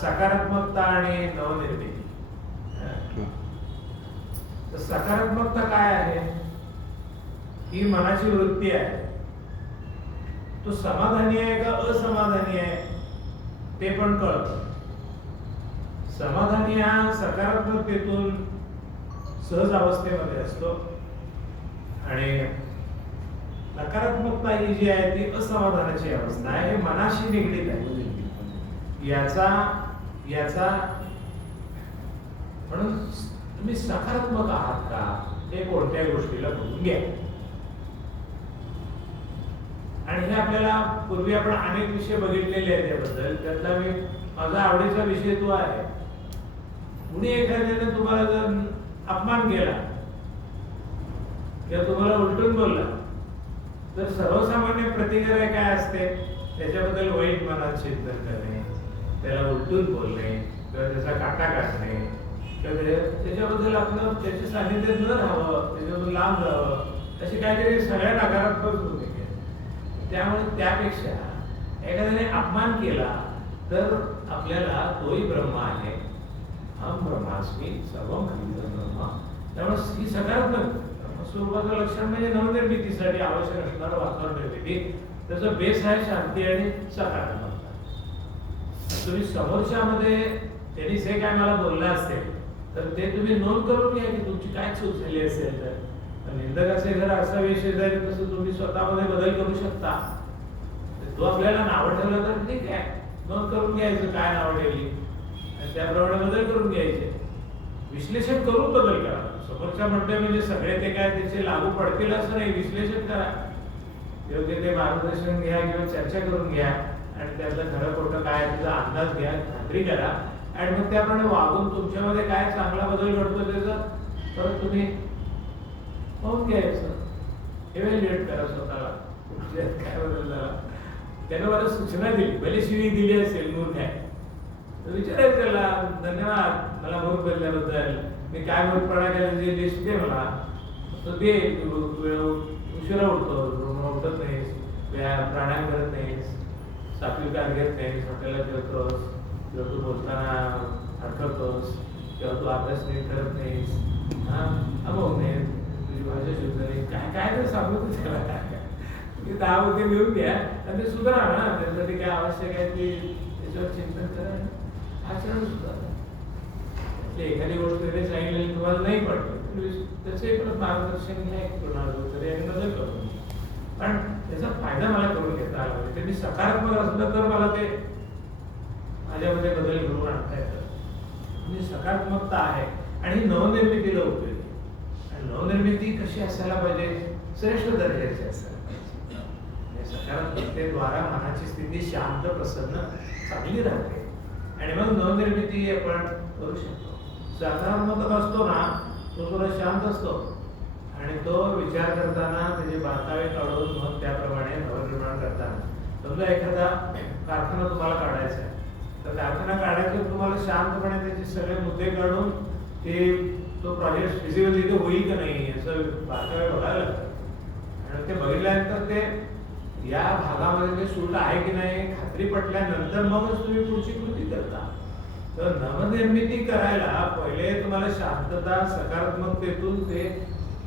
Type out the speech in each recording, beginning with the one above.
सकारात्मकता आणि नवनिर्मिती. तर सकारात्मकता काय आहे? ही मनाची वृत्ती आहे. तो समाधानी आहे का असमाधानी आहे ते पण कळतं. समाधानी हा सकारात्मकतेतून सहज अवस्थेमध्ये असतो आणि नकारात्मकता ही जी आहे ती असमाधानाची अवस्था आहे. हे मनाशी निगडीत आहे. याचा म्हणून तुम्ही सकारात्मक आहात का हे कोणत्या गोष्टीला बघून घ्या. आणि हे आपल्याला पूर्वी आपण अनेक विषय बघितलेले आहेत त्याबद्दल. त्यातला माझा आवडीचा विषय तो आहे. कुणी एखाद्याने तुम्हाला जर अपमान केला किंवा तुम्हाला उलटून बोलला तर सर्वसामान्य प्रतिक्रिया काय असते? त्याच्याबद्दल वाईट मनात चिंतन करणे, त्याला उलटून बोलणे किंवा त्याचा काटा काढणे किंवा त्याच्याबद्दल आपलं त्याच्या सानिध्यात न राहावं, त्याच्याबद्दल लांब राहावं, अशी काहीतरी सगळ्या नकारात्मक होते. त्यामुळे त्यापेक्षा एखाद्याने अपमान केला तर आपल्याला तोही ब्रह्म आहे, हम ब्रह्मास्मी सर्वम खलु ब्रह्म. त्यामुळे ही सकारात्मक स्वरूपाचं लक्षण म्हणजे नवनिर्मितीसाठी आवश्यक असणारं वातावरण निर्मिती. त्याचा बेस आहे शांती आणि सकारात्मकता. तुम्ही समोरच्यामध्ये त्यांनी जे काय मला बोललं असेल तर ते तुम्ही नोंद करून घ्या की तुमची काय चूक झाली असेल. तर निंदकाचे घर असावे शेजारी तसं तुम्ही स्वतःमध्ये बदल करू शकता. तो आपल्याला नावं ठेवलं तर ठीक आहे, नोंद करून घ्यायचं काय नावं ठेवली आणि त्याप्रमाणे बदल करून घ्यायचे. विश्लेषण करून बदल करा. समोरच्या म्हणते म्हणजे सगळे ते काय त्याचे लागू पडतील असं नाही. विश्लेषण करा, योग्य ते मार्गदर्शन घ्या किंवा चर्चा करून घ्या आणि त्यातलं खरं खोटं काय त्याचा अंदाज घ्या, खात्री करा आणि मग त्याप्रमाणे वागून तुमच्यामध्ये काय चांगला बदल घडतो त्याचं परत तुम्ही पाहून घ्यायचं. इव्हॅल्युएट करा स्वतःला काय बदल झाला. त्यानं मला सूचना दिली, भले शिवी दिली असेल मूर्ख आहे तर विचारायचं त्याला, धन्यवाद मला मूर्ख बदल्याबद्दल, मी काय मूर्खपणा केला जे लिस्ट दे मला. तर दे, उशिरा उठतो, उठत नाहीस, प्राणायाम करत नाहीस, सात्विक आहार घेत नाहीस, हॉटेलला जेवतोस किंवा तू बोलताना अडकवतोस किंवा तू अभ्यास नीट करत नाहीस, अमोघ नाही, तुझी भाषा शुद्ध नाही, काय काय तर सांगू त्याला. तुम्ही 10 मुद्दे लिहून घ्या आणि ते सुधारा ना. त्यासाठी काय आवश्यक आहे ते त्याच्यावर चिंतन करा, आचरण सुधारा. एखादी गोष्ट त्याने सांगितलेली तुम्हाला नाही पडली त्याचे परत मार्गदर्शन घ्या तरी आणि बदल करून. पण त्याचा फायदा मला करून घेता आला पाहिजे. मी सकारात्मक असलं तर मला ते माझ्यामध्ये बदल घडवून आणता येतं. म्हणजे सकारात्मकता आहे आणि नवनिर्मितीला उपयोगी. आणि नवनिर्मिती कशी असायला पाहिजे? श्रेष्ठ दर्जाची असायला पाहिजे. सकारात्मकतेद्वारा मनाची स्थिती शांत, प्रसन्न, चांगली राहते आणि मग नवनिर्मिती आपण करू शकतो. सकारात्मक असतो ना तो थोडा शांत असतो आणि तो विचार करताना त्याचे बारकावे काढून मग त्याप्रमाणे नवनिर्माण करताना. समजा एखादा कारखाना तुम्हाला काढायचा आहे तर कारखाना काढायचा तुम्हाला शांतपणे त्याचे सगळे मुद्दे काढून ते तो प्रोजेक्ट फिजिबल तिथे होईल का नाही याचं बारकावे बघायला लागतं आणि ते बघितल्यानंतर ते या भागामध्ये ते सूट आहे की नाही खात्री पटल्यानंतर मगच तुम्ही पुढची कृती करता. तर नवनिर्मिती करायला पहिले तुम्हाला शांतता, सकारात्मकतेतून ते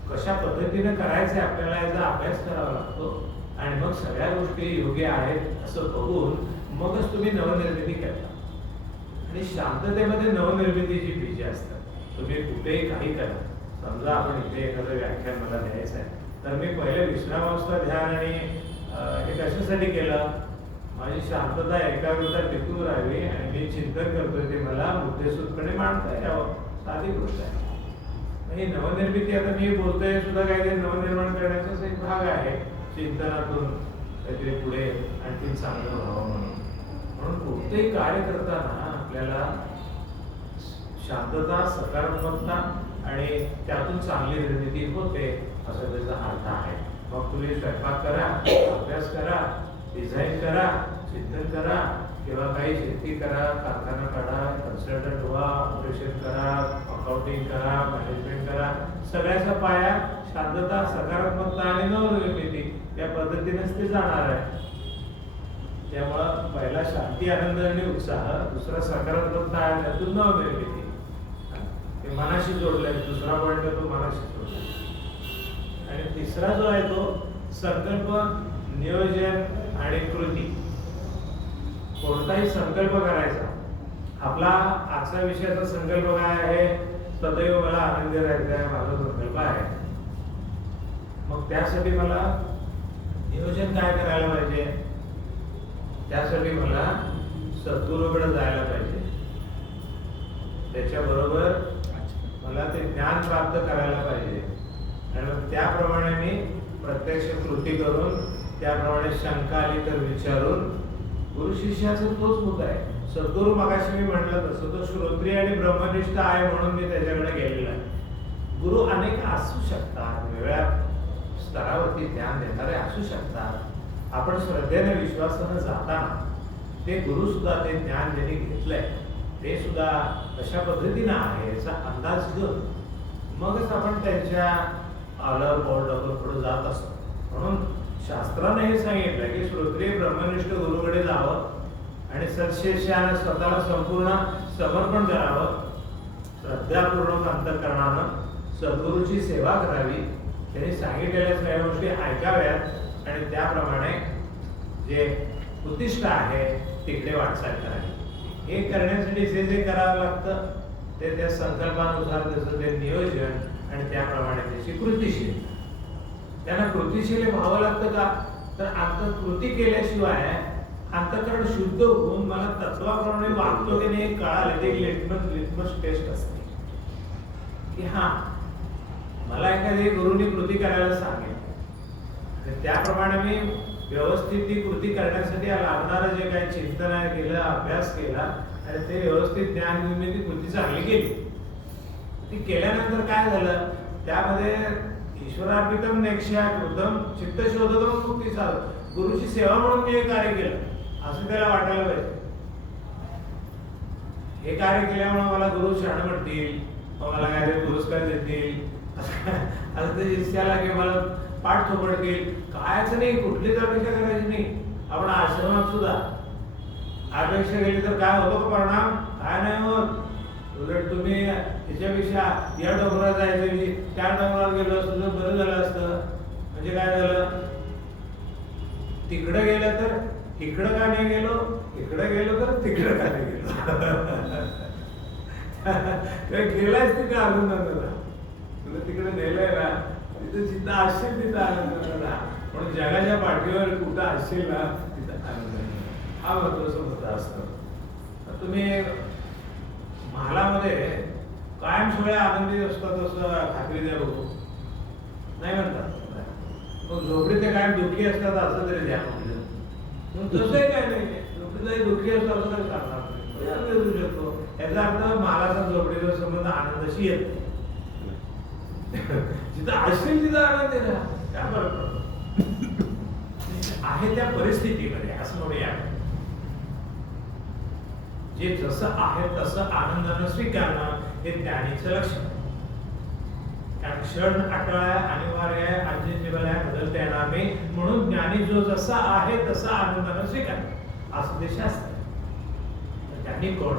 कशा पद्धतीने करायचे आपल्याला याचा अभ्यास करावा लागतो आणि मग सगळ्या गोष्टी योग्य आहेत असं बघून मगच तुम्ही नवनिर्मिती करता. आणि शांततेमध्ये नवनिर्मितीची बीजे असतात. तुम्ही कुठेही काही करा. समजा आपण इथे एखादं व्याख्यान मला द्यायचं आहे तर मी पहिले विश्रामावस्था ध्यान आणि हे कशासाठी केलं? माझी शांतता, एकाग्रता टिकून राहावी आणि मी चिंतन करतोय ते मला मुद्देसूदपणे मांडता यावं. साधी गोष्ट आहे. ही नवनिर्मिती आता मी बोलतोय सुद्धा काहीतरी नवनिर्माण करण्याचाच एक भाग आहे. चिंतनातून काहीतरी पुढे आणखी चांगलं व्हावं म्हणून. म्हणून कोणतेही कार्य करताना आपल्याला शांतता, सकारात्मकता आणि त्यातून चांगली निर्मिती होते असं त्याचा अर्थ आहे. मग तुम्ही स्वयंपाक करा, अभ्यास करा, डिझाईन करा, चिंतन करा किंवा काही शेती करा, कारखाना काढा, कन्सल्टंट व्हा, ऑपरेशन करा, अकाउंटिंग करा, मॅनेजमेंट करा. सगळ्याचा पाया शांतता, सकारात्मकता आणि नवनिर्मिती या पद्धतीनेच ते जाणार आहे. त्यामुळं पहिला शांती, आनंद आणि उत्साह, दुसरा सकारात्मकता आहे, त्यातून नवनिर्मिती. ते मनाशी जोडलंय. दुसरा पॉईंट तो मनाशी जोडलाय. आणि तिसरा जो आहे तो संकल्प, नियोजन आणि कृती. कोणताही संकल्प करायचा. आपला आजचा विषयाचा संकल्प काय आहे? सदैव मला आनंदी राहायचं आहे, माझा संकल्प आहे. मग त्यासाठी मला नियोजन काय करायला पाहिजे? त्यासाठी मला सद्गुरूकडे जायला पाहिजे. त्याच्याबरोबर मला ते ज्ञान प्राप्त करायला पाहिजे. आणि मग त्याप्रमाणे मी प्रत्यक्ष कृती करून, त्याप्रमाणे शंका आली तर विचारून, गुरु शिष्याचा तोच मुद्दा आहे. सद्गुरू मगाशी मी म्हटलं तसं तो श्रोत्रिय आणि ब्रह्मनिष्ठ आहे म्हणून मी त्याच्याकडे गेलेला आहे. गुरु अनेक असू शकतात, वेगळ्या स्तरावरती ज्ञान देणारे असू शकतात. आपण श्रद्धेने, विश्वासाने जाताना ते गुरु सुद्धा ते ज्ञान ज्यांनी घेतलंय ते सुद्धा अशा पद्धतीनं आहे याचा अंदाज घेऊन मगच आपण त्यांच्या आलं पाऊल टाकून पुढे जात असतो. म्हणून शास्त्राने हे सांगितलं की श्रोत्रिय ब्रह्मनिष्ठ गुरुकडे जावं आणि सत्शिष्यानं स्वतःला संपूर्ण समर्पण करावं. श्रद्धापूर्वक अंतःकरणानं सद्गुरूची सेवा करावी. त्यांनी सांगितलेल्या सगळ्या गोष्टी ऐकाव्यात आणि त्याप्रमाणे जे उद्दिष्ट आहे तिकडे वाटचाल करावी. हे करण्यासाठी जे जे करावं लागतं ते त्या संकल्पानुसार त्याचं ते नियोजन आणि त्याप्रमाणे त्याची कृतीशील. त्यांना कृतीशील व्हावं लागतं का? तर कृती केल्याशिवाय अंतःकरण शुद्ध होऊन मला तत्वाप्रमाणे वागतो की नाही कळालं. ते लिटमस टेस्ट असते की हा मला एखादी गुरुनी कृती करायला सांगेल, त्याप्रमाणे मी व्यवस्थित ती कृती करण्यासाठी लागणारं जे काही चिंतन आहे केलं, अभ्यास केला आणि ते व्यवस्थित ज्ञान घेऊन मी ती कृती चांगली केली. ती केल्यानंतर काय झालं? त्यामध्ये ईश्वरार्पितम नेक्ष्या कृतम चित्त शोधतम मुक्ती चालू. गुरुची सेवा म्हणून मी हे कार्य केलं असं त्याला वाटायला पाहिजे. हे कार्य केल्यामुळे मला गुरु शहाणं म्हणतील, मला काय पुरस्कार देतील असं ते शिष्याला की मला पाठ थोपडतील. कायच नाही, कुठलीच अपेक्षा करायची नाही. आपण आश्रमात सुद्धा अपेक्षा केली तर काय होतो का परिणाम? काय नाही होत. उलट तुम्ही त्याच्यापेक्षा या डोंगरात जायचं मी त्या डोंगरात गेलो असतो तर बरं झालं असतं. म्हणजे काय झालं? तिकडं गेलं तर इकडं का नाही गेलो, इकडं गेलो तर तिकडं का नाही गेलो. गेलायच तिकडे आनंद झाला. तुला तिकडे नेलंय ना, तिथं जिथं असशील तिथं आनंद झाला. म्हणून जगाच्या पाठीवर कुठं असशील ना तिथं आनंद. हा महत्वाचा मुद्दा असतो. तुम्ही महालामध्ये कायम सगळे आनंदी असतात असं खात्री द्या बघू नाही म्हणतात. मग झोपडीत ते कायम दुःखी असतात असं तरी द्या म्हटलं. मग तसंही काय नाही, झोपडीतही दुःखी असतो असं तरी सांगणार देऊ शकतो. याचा अर्थ महालाचा झोपडीचा संबंध आनंदाशी येतो. जिथं असेल तिथं आनंद आहे ना, त्या बरोबर आहे त्या परिस्थितीमध्ये असं म्हणूया. जे जसं आहे तसं आनंदानं स्वीकारणं हे ज्ञानीचं लक्षण. कारण क्षण अटळाय, अनिवार्य आहे, अनचेंजेबल आहे, बदलता येणार नाही. म्हणून ज्ञानी जो जसा आहे तसा आनंदानं स्वीकार असं ते शास्त्र. त्यांनी कोण